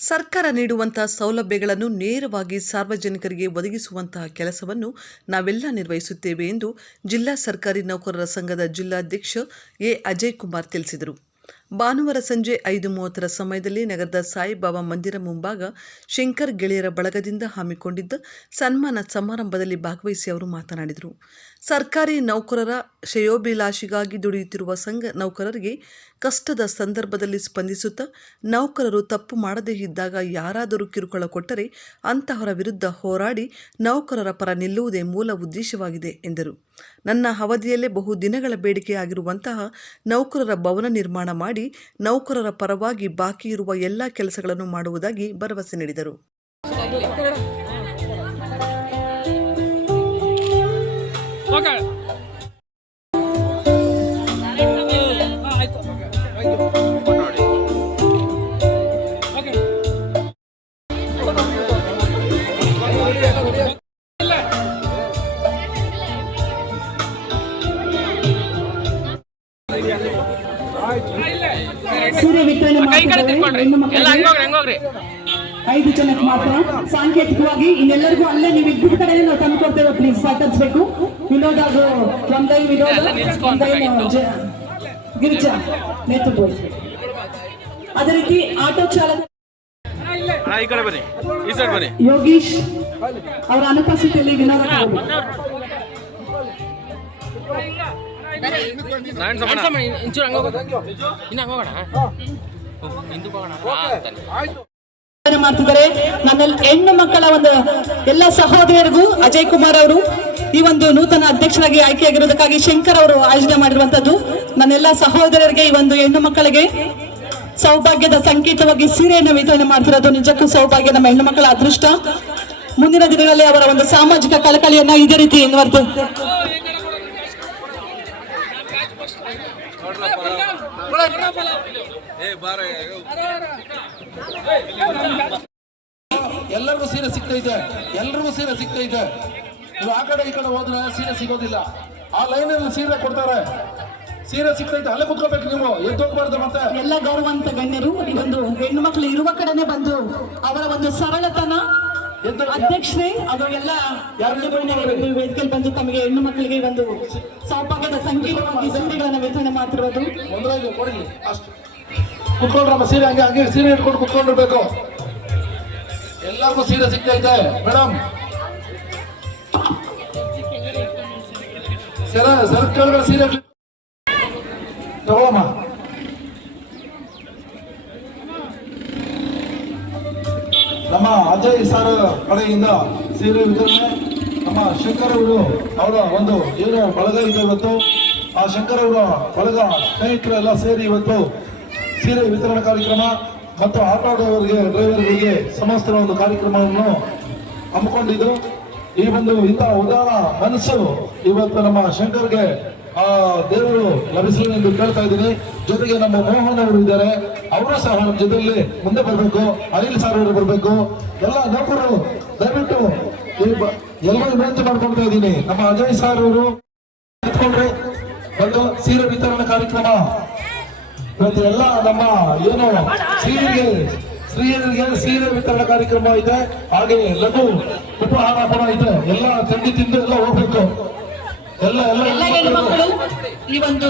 ಸರ್ಕಾರ ನೀಡುವಂತಹ ಸೌಲಭ್ಯಗಳನ್ನು ನೇರವಾಗಿ ಸಾರ್ವಜನಿಕರಿಗೆ ಒದಗಿಸುವಂತಹ ಕೆಲಸವನ್ನು ನಾವೆಲ್ಲ ನಿರ್ವಹಿಸುತ್ತೇವೆ ಎಂದು ಜಿಲ್ಲಾ ಸರ್ಕಾರಿ ನೌಕರರ ಸಂಘದ ಜಿಲ್ಲಾಧ್ಯಕ್ಷ ಎ. ಅಜಯ್ ಕುಮಾರ್ ತಿಳಿಸಿದರು. ಭಾನುವಾರ ಸಂಜೆ ಐದು ಮೂವತ್ತರ ಸಮಯದಲ್ಲಿ ನಗರದ ಸಾಯಿಬಾಬಾ ಮಂದಿರ ಮುಂಭಾಗ ಶಂಕರ್ ಗೆಳೆಯರ ಬಳಗದಿಂದ ಹಮ್ಮಿಕೊಂಡಿದ್ದ ಸನ್ಮಾನ ಸಮಾರಂಭದಲ್ಲಿ ಭಾಗವಹಿಸಿ ಅವರು ಮಾತನಾಡಿದರು. ಸರ್ಕಾರಿ ನೌಕರರ ಶ್ರೇಯೋಭಿಲಾಷಿಗಾಗಿ ದುಡಿಯುತ್ತಿರುವ ಸಂಘ ನೌಕರರಿಗೆ ಕಷ್ಟದ ಸಂದರ್ಭದಲ್ಲಿ ಸ್ಪಂದಿಸುತ್ತಾ ನೌಕರರು ತಪ್ಪು ಮಾಡದೇ ಇದ್ದಾಗ ಯಾರಾದರೂ ಕಿರುಕುಳ ಕೊಟ್ಟರೆ ಅಂತಹವರ ವಿರುದ್ಧ ಹೋರಾಡಿ ನೌಕರರ ಪರ ನಿಲ್ಲುವುದೇ ಮೂಲ ಉದ್ದೇಶವಾಗಿದೆ, ಎಂದರು. ನನ್ನ ಅವಧಿಯಲ್ಲೇ ಬಹು ದಿನಗಳ ಬೇಡಿಕೆಯಾಗಿರುವಂತಹ ನೌಕರರ ಭವನ ನಿರ್ಮಾಣ ಮಾಡಿ ನೌಕರರ ಪರವಾಗಿ ಬಾಕಿ ಇರುವ ಎಲ್ಲ ಕೆಲಸಗಳನ್ನು ಮಾಡುವುದಾಗಿ ಭರವಸೆ ನೀಡಿದರು. ಓಕೆ ಹಂಗೋಗ್ರಿ ಹಂಗೋಗ್ರಿ. ಐದು ಜನಕ್ಕೆ ಮಾತ್ರ ಸಾಂಕೇತಿಕವಾಗಿ ಇನ್ನೆಲ್ಲರಿಗೂ ಅಲ್ಲೇ ನೀವು ಇಬ್ಬರು ಕಡೆ ನಾವು ತಂದು ಕೊಡ್ತೇವೆ. ಪ್ಲೀಸ್ ಸಹಕರಿಸಬೇಕು. ವಿನೋದ ಅದು ಒಂದೈ ವಿನೋದ ಗಿರಿಜಾ ನೇತೃತ್ವ ಅದೇ ರೀತಿ ಆಟೋ ಚಾಲಕ ಈ ಕಡೆ ಬನ್ನಿ. ಈ ಸೈಡ್ ಬನ್ನಿ. ಯೋಗೀಶ್ ಅವರ ಅನುಪಸ್ಥಿತಿಯಲ್ಲಿ ವಿನೋದ ಇಂಚೂರು ಹಂಗೋಗೋಣ ಇನ್ನು ಹಂಗೋಗೋಣ ಹಿಂದಕ್ಕೆ ಹೋಗೋಣ? ಮಾಡ್ತಿದ್ದಾರೆ? ನನ್ನಲ್ಲಿ ಹೆಣ್ಣು ಮಕ್ಕಳ ಒಂದು ಎಲ್ಲ ಸಹೋದರಿಯರಿಗೂ ಅಜಯ್ ಕುಮಾರ್ ಅವರು ಈ ಒಂದು ನೂತನ ಅಧ್ಯಕ್ಷರಾಗಿ ಆಯ್ಕೆಯಾಗಿರೋದಕ್ಕಾಗಿ ಶಂಕರ್ ಅವರು ಆಯೋಜನೆ ಮಾಡಿರುವಂತದ್ದು ನನ್ನೆಲ್ಲ ಸಹೋದರರಿಗೆ ಈ ಒಂದು ಹೆಣ್ಣು ಮಕ್ಕಳಿಗೆ ಸೌಭಾಗ್ಯದ ಸಂಕೇತವಾಗಿ ಸೀರೆಯನ್ನು ವಿತರಣೆ ಮಾಡ್ತಿರೋದು. ನಿಜಕ್ಕೂ ಸೌಭಾಗ್ಯ ನಮ್ಮ ಹೆಣ್ಣು ಮಕ್ಕಳ ಅದೃಷ್ಟ. ಮುಂದಿನ ದಿನಗಳಲ್ಲಿ ಅವರ ಒಂದು ಸಾಮಾಜಿಕ ಕಳಕಳಿಯನ್ನ ಇದೇ ರೀತಿ ಮುಂದುವರೆದು ಎಲ್ಲರಿಗೂ ಸೀರೆ ಸಿಗ್ತೈತೆ ಎಲ್ರಿಗೂ ಸೀರೆ ಸಿಗ್ತೈತೆ ನೀವು ಆ ಕಡೆ ಈ ಕಡೆ ಹೋದ್ರೆ ಸೀರೆ ಸಿಗೋದಿಲ್ಲ. ಆ ಲೈನ್ ಅಲ್ಲಿ ಸೀರೆ ಕೊಡ್ತಾರೆ. ಸೀರೆ ಸಿಗ್ತೈತೆ ಅಲ್ಲೇ ಕುತ್ಕೋಬೇಕು ನೀವು. ಎದ್ದು ಹೋಗ್ಬಾರ್ದು ಮತ್ತೆ. ಎಲ್ಲ ಗೌರವಂತ ಗಣ್ಯರು, ಈ ಒಂದು ಹೆಣ್ಣು ಮಕ್ಕಳು ಇರುವ ಕಡೆನೆ ಬಂದು ಅವರ ಒಂದು ಸರಳತನ ಅಧ್ಯಕ್ಷರೇ ಅದು ಎಲ್ಲ ವೇದಿಕೆ ಬಂದು ತಮಗೆ ಹೆಣ್ಣು ಮಕ್ಕಳಿಗೆ ಒಂದು ಸೌಭಾಗ್ಯದ ಸಂಕೀರ್ಣವಾಗಿ ಸೀರೆಗಳನ್ನು ವಿತರಣೆ ಮಾಡ್ತಿರೋದು. ಕುತ್ಕೊಂಡ್ರಮ್ಮ ಸೀರೆ ಹಂಗೆ ಹಂಗೆ ಸೀರೆ ಇಟ್ಕೊಂಡು ಕುತ್ಕೊಂಡಿರ್ಬೇಕು. ಎಲ್ಲರಿಗೂ ಸೀರೆ ಸಿಗ್ತೈತೆ ಮೇಡಮ್. ಸರ ಸರ್ಕಲ್ಗಳ ಸೀರೆ ತಗೊಳಮ್ಮ. ನಮ್ಮ ಅಜಯ್ ಸರ್ ಕಡೆಯಿಂದ ಸೀರೆ ವಿತರಣೆ. ನಮ್ಮ ಶಂಕರ್ ಅವರು ಅವರ ಒಂದು ಏನು ಬಳಗ ಇದೆ ಇವತ್ತು. ಆ ಶಂಕರ್ ಅವರ ಬಳಗ ಸ್ನೇಹಿತರೆಲ್ಲ ಸೇರಿ ಇವತ್ತು ಸೀರೆ ವಿತರಣಾ ಕಾರ್ಯಕ್ರಮ ಮತ್ತು ಆಟೋ ಡ್ರೈವರ್ಗೆ ಡ್ರೈವರ್ಗಳಿಗೆ ಸಮಸ್ತರ ಒಂದು ಕಾರ್ಯಕ್ರಮವನ್ನು ಹಮ್ಮಿಕೊಂಡಿದ್ದು. ಈ ಒಂದು ಇಂಥ ಉದಾರ ಮನಸ್ಸು ಇವತ್ತು ನಮ್ಮ ಶಂಕರ್ಗೆ ಆ ದೇವರು ಲಭಿಸಲಿ ಎಂದು ಕೇಳ್ತಾ ಇದ್ದೀನಿ. ಜೊತೆಗೆ ನಮ್ಮ ಮೋಹನ್ ಅವರು ಇದ್ದಾರೆ. ಅವರು ಸಹ ನಮ್ಮ ಜೊತೆಯಲ್ಲಿ ಮುಂದೆ ಬರಬೇಕು. ಅನಿಲ್ ಸರ್ ಅವರು ಬರಬೇಕು. ಎಲ್ಲ ನೌಕರರು ದಯವಿಟ್ಟು ಎಲ್ಲರೂ ವಿನಂತಿ ಮಾಡ್ಕೊಳ್ತಾ ಇದ್ದೀನಿ. ನಮ್ಮ ಅಜಯ್ ಸರ್ ಅವರು ಬಂದು ಸೀರೆ ವಿತರಣಾ ಕಾರ್ಯಕ್ರಮ. ಇವತ್ತು ಎಲ್ಲ ನಮ್ಮ ಏನು ಸೀರೆಗೆ ಸ್ತ್ರೀಯರಿಗೆ ಸೀರೆ ವಿತರಣಾ ಕಾರ್ಯಕ್ರಮ ಇದೆ. ಹಾಗೆ ಲಘು ಉಪಹಾರ ಕೂಡ ಇದೆ. ಎಲ್ಲ ತಿಂಡಿ ತಿಂದು ಎಲ್ಲ ಹೋಗ್ಬೇಕು. ಎಲ್ಲ ಎಲ್ಲ. ಎಲ್ಲ ಹೆಣ್ಣು ಮಕ್ಕಳು ಈ ಒಂದು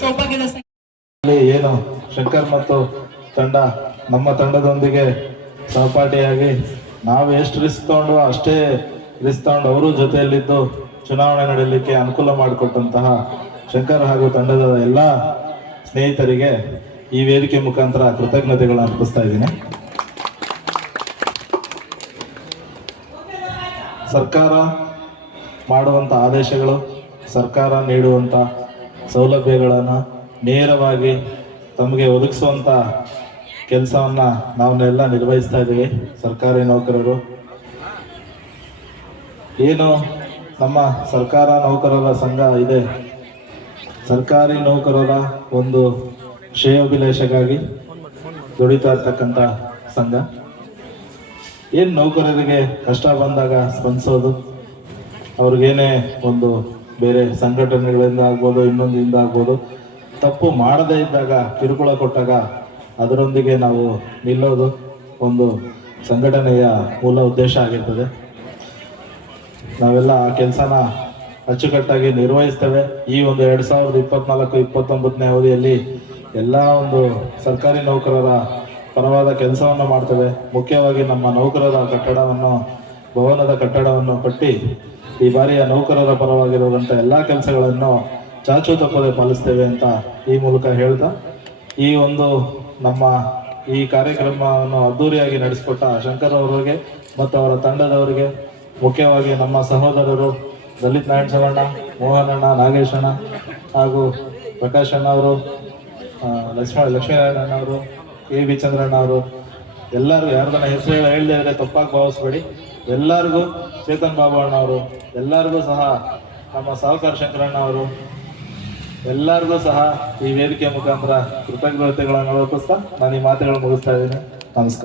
ಸೌಭಾಗ್ಯದ ಸಂಕೇತ ಏನು ಶಂಕರ್ ಮತ್ತು ತಂಡ ನಮ್ಮ ತಂಡದೊಂದಿಗೆ ಸಹಪಾಠಿಯಾಗಿ ನಾವು ಎಷ್ಟು ರಿಸ್ಕ್ ತಗೊಂಡು ಅಷ್ಟೇ ರಿಸ್ಕ್ ತಗೊಂಡು ಅವರು ಜೊತೆಯಲ್ಲಿದ್ದು ಚುನಾವಣೆ ನಡೆಯಲಿಕ್ಕೆ ಅನುಕೂಲ ಮಾಡಿಕೊಟ್ಟಂತಹ ಶಂಕರ್ ಹಾಗೂ ತಂಡದ ಎಲ್ಲ ಸ್ನೇಹಿತರಿಗೆ ಈ ವೇದಿಕೆ ಮುಖಾಂತರ ಕೃತಜ್ಞತೆಗಳನ್ನು ಅರ್ಪಿಸ್ತಾ ಇದ್ದೀನಿ. ಸರ್ಕಾರ ಮಾಡುವಂಥ ಆದೇಶಗಳು ಸರ್ಕಾರ ನೀಡುವಂಥ ಸೌಲಭ್ಯಗಳನ್ನು ನೇರವಾಗಿ ತಮಗೆ ಒದಗಿಸುವಂಥ ಕೆಲಸವನ್ನು ನಾವನ್ನೆಲ್ಲ ನಿರ್ವಹಿಸ್ತಾ ಇದ್ದೀವಿ ಸರ್ಕಾರಿ ನೌಕರರು. ಏನು ನಮ್ಮ ಸರ್ಕಾರ ನೌಕರರ ಸಂಘ ಇದೆ. ಸರ್ಕಾರಿ ನೌಕರರ ಒಂದು ಶ್ರೇಯೋಭಿಲಾಷಕ್ಕಾಗಿ ದುಡಿತಾ ಇರ್ತಕ್ಕಂಥ ಸಂಘ. ಏನು ನೌಕರರಿಗೆ ಕಷ್ಟ ಬಂದಾಗ ಸ್ಪಂದಿಸೋದು? ಅವ್ರಿಗೇನೇ ಒಂದು ಬೇರೆ ಸಂಘಟನೆಗಳಿಂದ ಆಗ್ಬೋದು, ಇನ್ನೊಂದಿಂದ ಆಗ್ಬೋದು, ತಪ್ಪು ಮಾಡದೇ ಇದ್ದಾಗ, ಕಿರುಕುಳ ಕೊಟ್ಟಾಗ ಅದರೊಂದಿಗೆ ನಾವು ನಿಲ್ಲೋದು ಒಂದು ಸಂಘಟನೆಯ ಮೂಲ ಉದ್ದೇಶ ಆಗಿರ್ತದೆ. ನಾವೆಲ್ಲ ಆ ಕೆಲಸನ ಅಚ್ಚುಕಟ್ಟಾಗಿ ನಿರ್ವಹಿಸ್ತೇವೆ. ಈ ಒಂದು ಎರಡು ಸಾವಿರದ ಇಪ್ಪತ್ನಾಲ್ಕು, ಇಪ್ಪತ್ತೊಂಬತ್ತನೇ ಅವಧಿಯಲ್ಲಿ ಎಲ್ಲ ಒಂದು ಸರ್ಕಾರಿ ನೌಕರರ ಪರವಾದ ಕೆಲಸವನ್ನು ಮಾಡ್ತೇವೆ. ಮುಖ್ಯವಾಗಿ ನಮ್ಮ ನೌಕರರ ಕಟ್ಟಡವನ್ನು ಭವನದ ಕಟ್ಟಡವನ್ನು ಕಟ್ಟಿ ಈ ಬಾರಿಯ ನೌಕರರ ಪರವಾಗಿರುವಂಥ ಎಲ್ಲ ಕೆಲಸಗಳನ್ನು ಚಾಚು ತಪ್ಪದೆ ಪಾಲಿಸ್ತೇವೆ ಅಂತ ಈ ಮೂಲಕ ಹೇಳ್ತಾ, ಈ ಒಂದು ನಮ್ಮ ಈ ಕಾರ್ಯಕ್ರಮವನ್ನು ಅದ್ದೂರಿಯಾಗಿ ನಡೆಸಿಕೊಟ್ಟ ಶಂಕರ್ ಅವರಿಗೆ ಮತ್ತು ಅವರ ತಂಡದವರಿಗೆ, ಮುಖ್ಯವಾಗಿ ನಮ್ಮ ಸಹೋದರರು ದಲಿತ್ ನಾರಾಯಣ ಸವಣ್ಣ ಮೋಹನಣ್ಣ ನಾಗೇಶಣ್ಣ ಹಾಗೂ ಪ್ರಕಾಶ್ ಅಣ್ಣ ಅವರು ಲಕ್ಷ್ಮಣ, ಲಕ್ಷ್ಮೀನಾರಾಯಣ ಅವರು ಎ ಬಿ ಚಂದ್ರಣ್ಣ ಅವರು, ಎಲ್ಲರೂ ಯಾರ್ದನ್ನ ಹೆಸರು ಹೇಳದೇ ಇದ್ರೆ ತಪ್ಪಾಗಿ ಭಾವಿಸ್ಬೇಡಿ. ಎಲ್ಲರಿಗೂ ಚೇತನ್ ಬಾಬು ಅಣ್ಣವರು, ಎಲ್ಲರಿಗೂ ಸಹ ನಮ್ಮ ಸಹಕಾರ ಶಂಕರಣ್ಣ ಅವರು, ಎಲ್ಲರಿಗೂ ಸಹ ಈ ವೇದಿಕೆ ಮುಖಾಂತರ ಕೃತಜ್ಞತೆಗಳನ್ನು ಅರ್ಪಿಸ್ತಾ ನಾನು ಈ ಮಾತುಗಳನ್ನು ಮುಗಿಸ್ತಾ ಇದ್ದೀನಿ. ನಮಸ್ಕಾರ.